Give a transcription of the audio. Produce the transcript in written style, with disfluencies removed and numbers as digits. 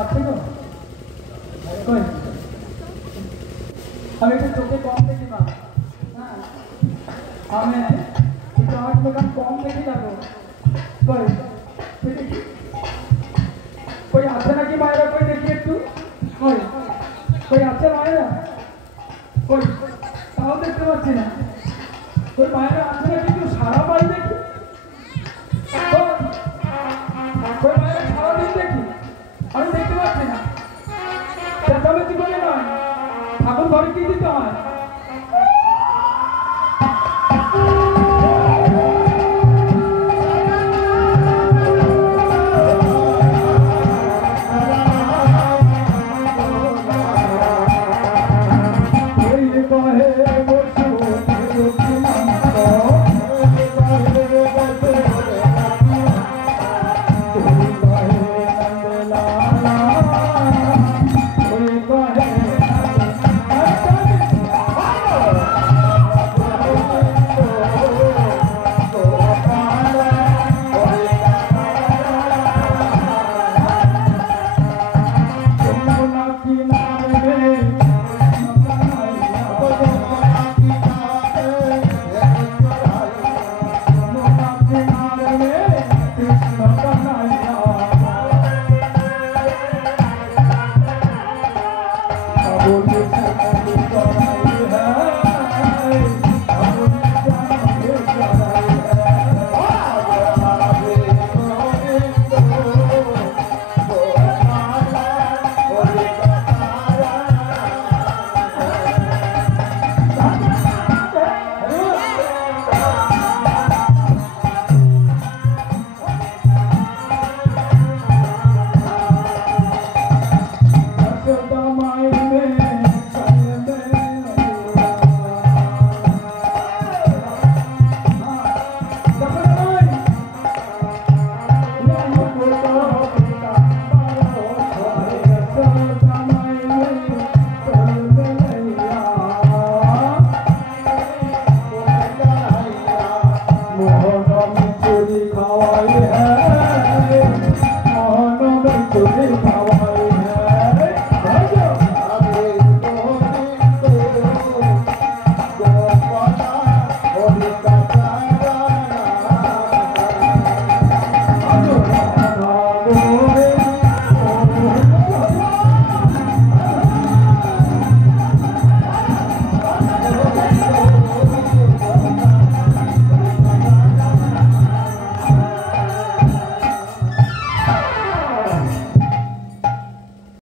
আছে তো কই আমি একটু চোখে কম দেখি না হ্যাঁ আমি একটু আট দোকান কম দেখি না তো কই তুই দেখি কই আছে নাকি মায়েরা কই দেখি একটু কই কই আছে মায়েরা কই তাও দেখতে পাচ্ছি না কই মায়েরা আছে নাকি একটু সারা পাই দেখি কই মায়েরা সারাদিন দেখি আমি দেখতে পাচ্ছি না চেঁচামেচি করে নয় ঠাকুর ঘরে কি দিতে হয় खावाई है मोहन में तुझे खावा